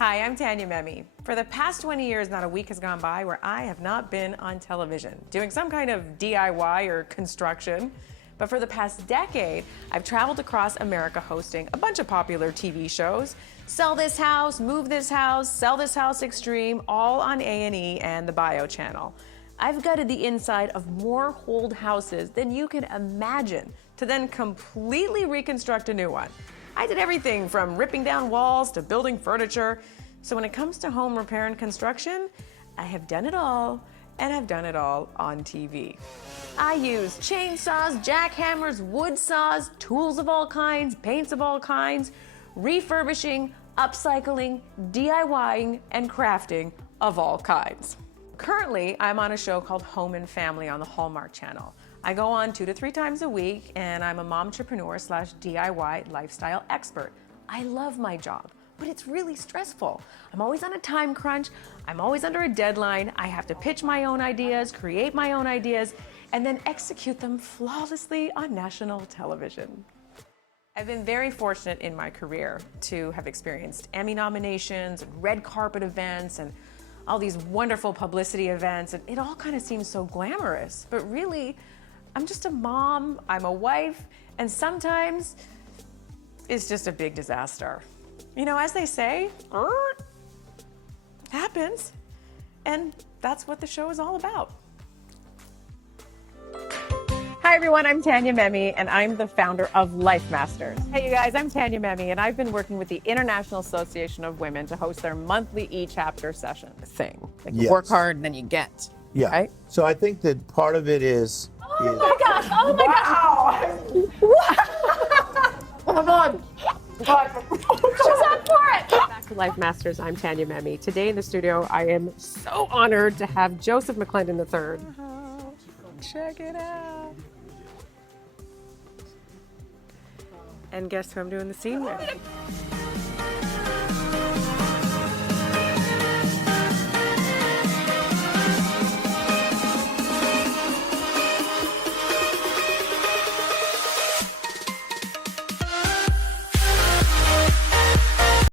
Hi, I'm Tanya Memme. For the past 20 years, not a week has gone by where I have not been on television, doing some kind of DIY or construction. But for the past decade, I've traveled across America hosting a bunch of popular TV shows. Sell This House, Move This House, Sell This House Extreme, all on A&E and the BIO channel. I've gutted the inside of more old houses than you can imagine to then completely reconstruct a new one. I did everything from ripping down walls to building furniture. So when it comes to home repair and construction, I have done it all, and I've done it all on TV. I use chainsaws, jackhammers, wood saws, tools of all kinds, paints of all kinds, refurbishing, upcycling, DIYing, and crafting of all kinds. Currently, I'm on a show called Home and Family on the Hallmark Channel. I go on 2 to 3 times a week, and I'm a momtrepreneur/DIY lifestyle expert. I love my job, but it's really stressful. I'm always on a time crunch. I'm always under a deadline. I have to pitch my own ideas, create my own ideas, and then execute them flawlessly on national television. I've been very fortunate in my career to have experienced Emmy nominations, and red carpet events, and all these wonderful publicity events, and it all kind of seems so glamorous, but really, I'm just a mom, I'm a wife, and sometimes it's just a big disaster. You know, as they say, happens, and that's what the show is all about. Hi everyone, I'm Tanya Memme, and I'm the founder of Life Masters. Hey you guys, I'm Tanya Memme, and I've been working with the International Association of Women to host their monthly e-chapter session thing. Like you work hard and then you get. Yeah. Right? So I think that part of it is. Oh my gosh! Oh my gosh! Hold on. She's up for it. Back to Life Masters. I'm Tanya Memme. Today in the studio, I am so honored to have Joseph McClendon III. Check it out. And guess who I'm doing the scene with?